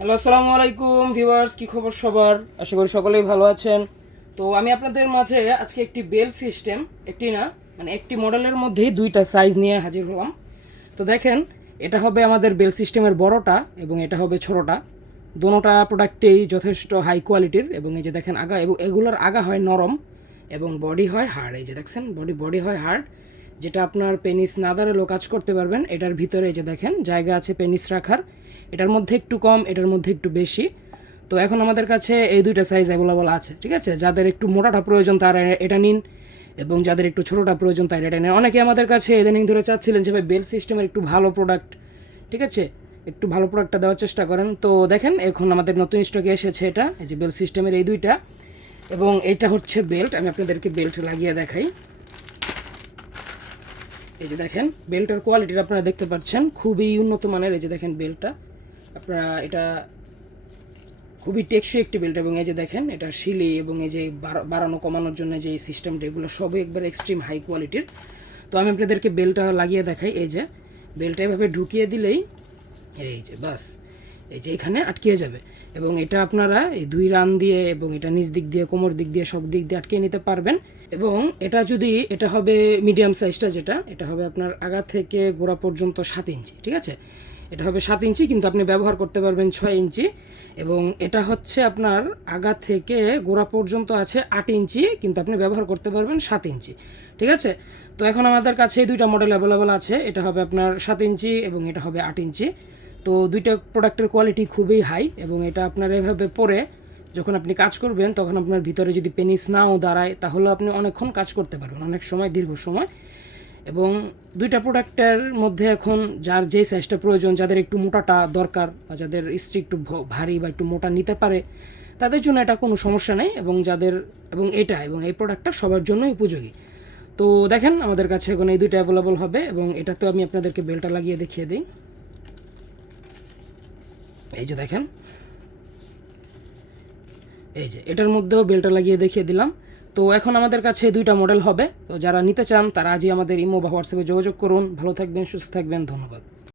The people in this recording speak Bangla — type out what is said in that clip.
হ্যালো, আসসালামু আলাইকুম ভিউয়ার্স, কি খবর সবার? আশা করি সকলেই ভালো আছেন। তো আমি আপনাদের মাঝে আজকে একটি বেল সিস্টেম, একটি না মানে একটি মডেলের মধ্যেই দুইটা সাইজ নিয়ে হাজির হলাম। তো দেখেন, এটা হবে আমাদের বেল সিস্টেমের বড়টা এবং এটা হবে ছোটোটা। দোনোটা প্রোডাক্টেই যথেষ্ট হাই কোয়ালিটির এবং এই যে দেখেন আগা, এবং এগুলোর আগা হয় নরম এবং বডি হয় হার্ড। এই যে দেখছেন বডি হয় হার্ড, যেটা আপনার পেনিস না দাঁড়ালেও কাজ করতে পারবেন। এটার ভিতরে এই যে দেখেন জায়গা আছে পেনিস রাখার, এটার মধ্যে একটু কম, এটার মধ্যে একটু বেশি। তো এখন আমাদের কাছে এই দুইটা সাইজ অ্যাভেলেবল আছে, ঠিক আছে? যাদের একটু মোটাটা প্রয়োজন তারা এটা নিন, এবং যাদের একটু ছোটোটা প্রয়োজন তারা এটা নিন। অনেকে আমাদের কাছে ইদানিং ধরে চাচ্ছিলেন যে ভাই বেল সিস্টেমের একটু ভালো প্রোডাক্ট, ঠিক আছে, একটু ভালো প্রোডাক্টটা দেওয়ার চেষ্টা করেন। তো দেখেন এখন আমাদের নতুন স্টকে এসেছে এটা, এই যে বেল সিস্টেমের এই দুইটা, এবং এইটা হচ্ছে বেল্ট। আমি আপনাদেরকে বেল্ট লাগিয়ে দেখাই। এই যে দেখেন বেল্টের কোয়ালিটিটা আপনারা দেখতে পাচ্ছেন, খুবই উন্নত মানের। এই যে দেখেন বেল্টটা, আপনারা এটা খুবই টেকসই একটি বেল্ট। এবং এই যে দেখেন এটা শিলি এবং এই যে বাড়ানো কমানোর জন্য যে সিস্টেমটা, এগুলো সবই একবার এক্সট্রিম হাই কোয়ালিটির। তো আমি আপনাদেরকে বেল্টটা লাগিয়ে দেখাই। এই যে বেল্টটা এভাবে ঢুকিয়ে দিলেই এই যে বাস, এই যে এখানে আটকিয়ে যাবে। এবং এটা আপনারা এই দুই রান দিয়ে এবং এটা নিচ দিক দিয়ে, কোমর দিক দিয়ে, সব দিক দিয়ে আটকিয়ে নিতে পারবেন। এবং এটা হবে মিডিয়াম সাইজটা, যেটা এটা হবে আপনার আগা থেকে গোড়া পর্যন্ত 7 ইঞ্চি, ঠিক আছে? এটা হবে 7 ইঞ্চি, কিন্তু আপনি ব্যবহার করতে পারবেন 6 ইঞ্চি। এবং এটা হচ্ছে আপনার আগা থেকে গোড়া পর্যন্ত আছে 8 ইঞ্চি, কিন্তু আপনি ব্যবহার করতে পারবেন 7 ইঞ্চি, ঠিক আছে? তো এখন আমাদের কাছে এই দুইটা মডেল অ্যাভেলেবল আছে। এটা হবে আপনার 7 ইঞ্চি এবং এটা হবে 8 ইঞ্চি। তো দুইটা প্রোডাক্টের কোয়ালিটি খুবই হাই, এবং এটা আপনার এভাবে পরে যখন আপনি কাজ করবেন তখন আপনার ভিতরে যদি পেনিস নাও দাঁড়ায় তাহলে আপনি অনেকক্ষণ কাজ করতে পারবেন, অনেক সময়, দীর্ঘ সময়। এবং দুইটা প্রোডাক্টের মধ্যে এখন যার যে সাইজটা প্রয়োজন, যাদের একটু মোটাটা দরকার বা যাদের স্ত্রী একটু ভারী বা একটু মোটা নিতে পারে, তাদের জন্য এটা কোনো সমস্যা নেই। এবং এই প্রোডাক্টটা সবার জন্যই উপযোগী। তো দেখেন আমাদের কাছে এখন এই দুইটা অ্যাভেলেবল হবে, এবং এটাতেও আমি আপনাদেরকে বেলটা লাগিয়ে দেখিয়ে দিই। এই যে দেখেন, এই যে এটার মধ্যেও বেলটা লাগিয়ে দেখিয়ে দিলাম। তো এখন আমাদের কাছে দুইটা মডেল হবে। তো যারা নিতে চান তারা আজই আমাদের ইমো বা হোয়াটসঅ্যাপে যোগাযোগ করুন। ভালো থাকবেন, সুস্থ থাকবেন, ধন্যবাদ।